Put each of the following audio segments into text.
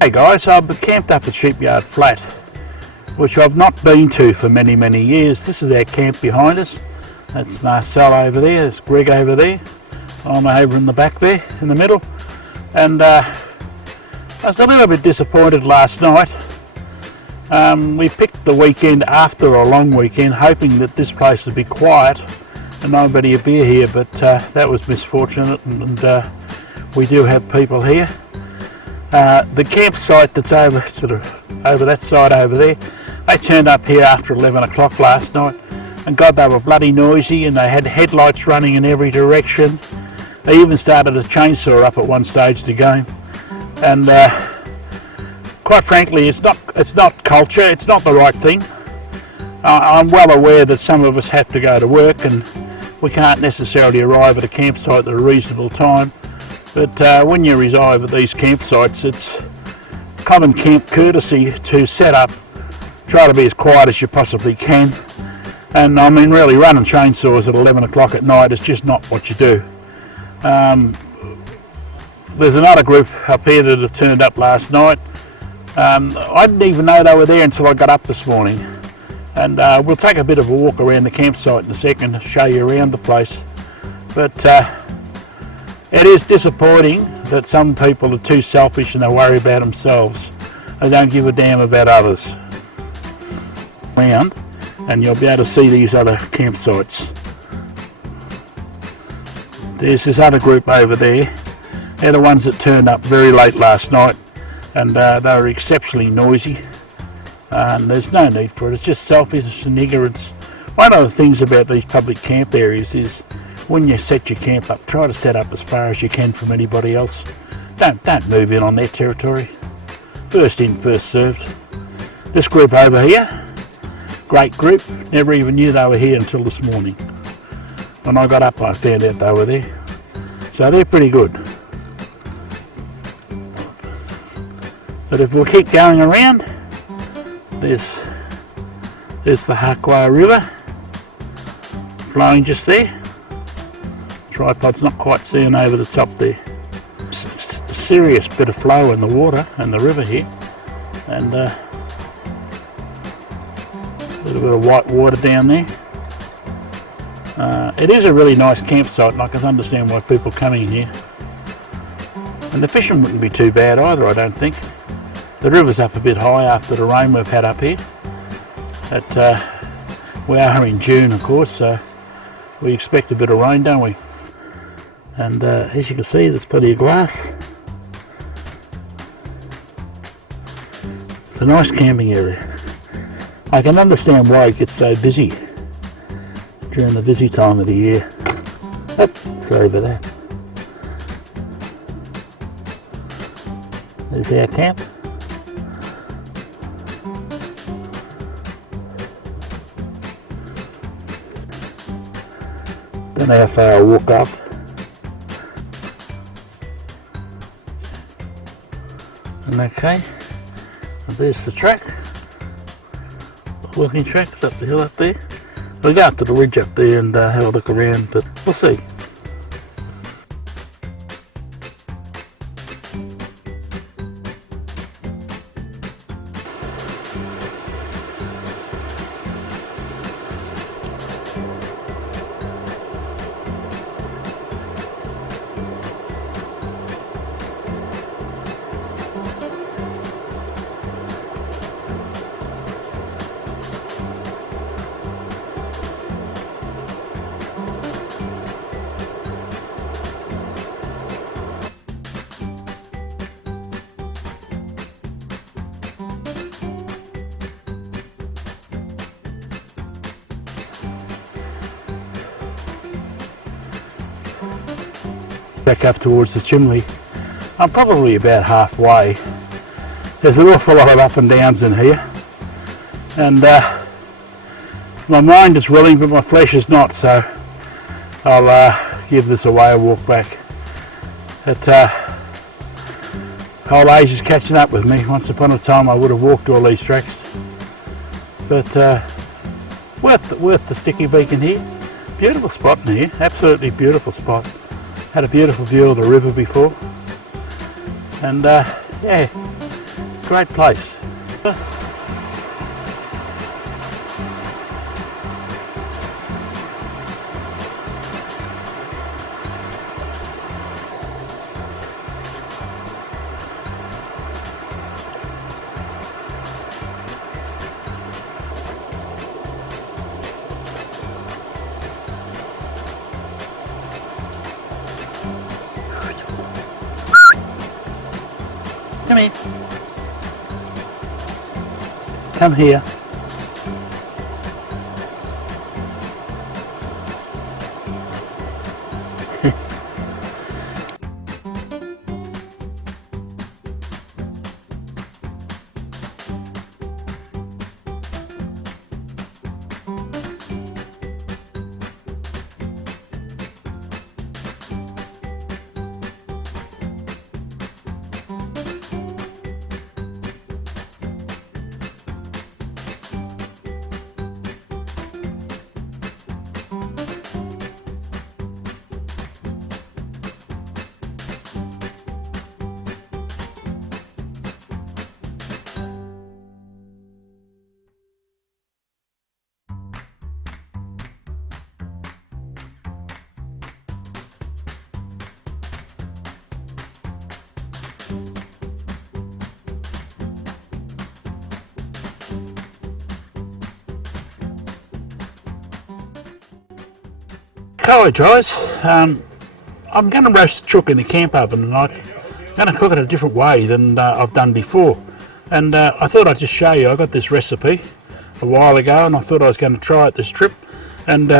Hey guys, I've camped up at Sheepyard Flat, which I've not been to for many years. This is our camp behind us. That's Marcel over there, there's Greg over there. I'm over in the back there, in the middle. And I was a little bit disappointed last night. We picked the weekend after a long weekend, hoping that this place would be quiet and nobody would be here, but that was misfortunate, and we do have people here. The campsite that's over that side over there, they turned up here after 11 o'clock last night, and God, they were bloody noisy, and they had headlights running in every direction. They even started a chainsaw up at one stage of the game, and quite frankly, it's not culture, it's not the right thing. I'm well aware that some of us have to go to work and we can't necessarily arrive at a campsite at a reasonable time. But when you reside at these campsites, it's common camp courtesy to set up, try to be as quiet as you possibly can. And I mean, really, running chainsaws at 11 o'clock at night is just not what you do. There's another group up here that have turned up last night. I didn't even know they were there until I got up this morning. And we'll take a bit of a walk around the campsite in a second to show you around the place. But it is disappointing that some people are too selfish and they worry about themselves. They don't give a damn about others. Around, and you'll be able to see these other campsites. There's this other group over there. They're the ones that turned up very late last night, and they were exceptionally noisy. And there's no need for it. It's just selfishness and ignorance. One of the things about these public camp areas is, when you set your camp up, try to set up as far as you can from anybody else. Don't move in on their territory. First in, first served. This group over here, great group. Never even knew they were here until this morning. When I got up, I found out they were there. So they're pretty good. But if we'll keep going around, there's the Howqua River flowing just there. Tripod's not quite seeing over the top there. Serious bit of flow in the water and the river here, and a little bit of white water down there. It is a really nice campsite, and I can understand why people come in here. And the fishing wouldn't be too bad either, I don't think. The river's up a bit high after the rain we've had up here. But we are in June, of course, so we expect a bit of rain, don't we? And as you can see, there's plenty of grass. It's a nice camping area. I can understand why it gets so busy during the busy time of the year. Oh, sorry about that. There's our camp. Don't know how far I'll walk up. And okay, and there's the track. The walking track is up the hill up there. We'll go up to the ridge up there and have a look around, but we'll see. Back up towards the chimney. I'm probably about halfway. There's an awful lot of up and downs in here, and my mind is willing but my flesh is not, so I'll give this a way, a walk back. But old age is catching up with me. Once upon a time I would have walked all these tracks, but worth the sticky beacon here. Beautiful spot in here, absolutely beautiful spot. Had a beautiful view of the river before, and yeah, great place. Come here. Come here. Colour guys, I'm going to roast the chook in the camp oven tonight. I'm going to cook it a different way than I've done before, and I thought I'd just show you. I got this recipe a while ago and I thought I was going to try it this trip, and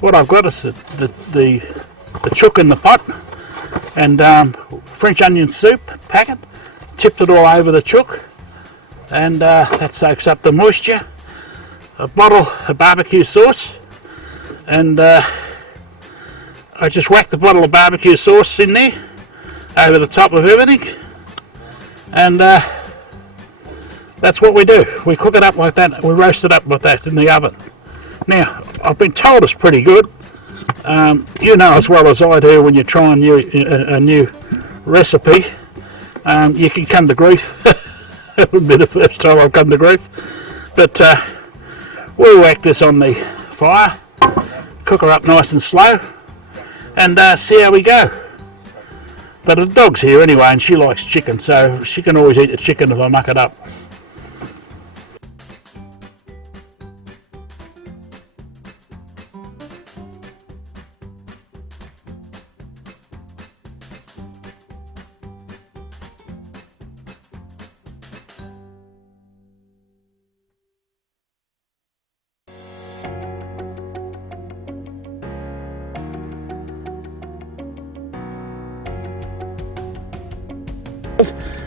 what I've got is the chook in the pot and French onion soup packet, tipped it all over the chook, and that soaks up the moisture, a bottle of barbecue sauce, and I just whacked the bottle of barbecue sauce in there over the top of everything, and that's what we do. We cook it up like that, we roast it up like that in the oven. Now, I've been told it's pretty good. You know as well as I do, when you try a new recipe, you can come to grief. It would be the first time I've come to grief, but we'll whack this on the fire, cook her up nice and slow, and see how we go. But the dog's here anyway and she likes chicken, so she can always eat the chicken if I muck it up.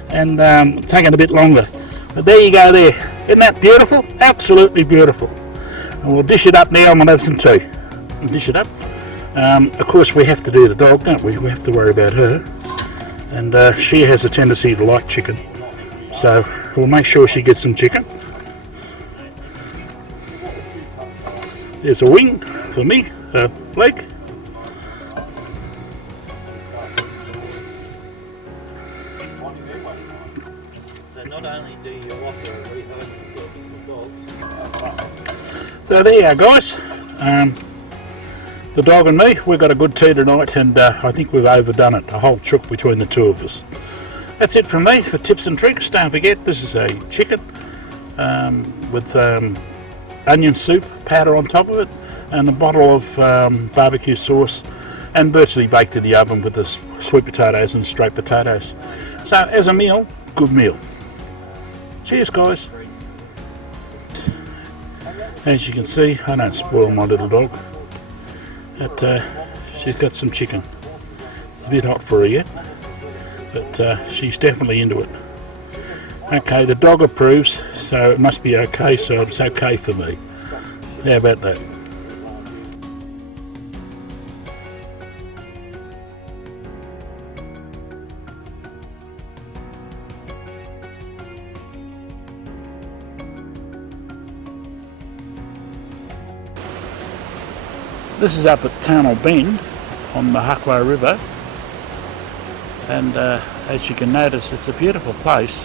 And taking a bit longer, but there you go there. Isn't that beautiful? Absolutely beautiful. And we'll dish it up now and we'll have some tea. We'll dish it up. Of course we have to do the dog, don't we? We have to worry about her, and she has a tendency to like chicken, so we'll make sure she gets some chicken. There's a wing for me, a leg. So there you go guys, the dog and me, we've got a good tea tonight, and I think we've overdone it, a whole chook between the two of us. That's it from me. For tips and tricks, don't forget this is a chicken with onion soup powder on top of it, and a bottle of barbecue sauce, and virtually baked in the oven with the sweet potatoes and straight potatoes. So as a meal, good meal. Cheers guys. As you can see, I don't spoil my little dog, but she's got some chicken. It's a bit hot for her yet, but she's definitely into it. Okay, the dog approves, so it must be okay, so it's okay for me. How about that? This is up at Tunnel Bend on the Howqua River, and as you can notice, it's a beautiful place.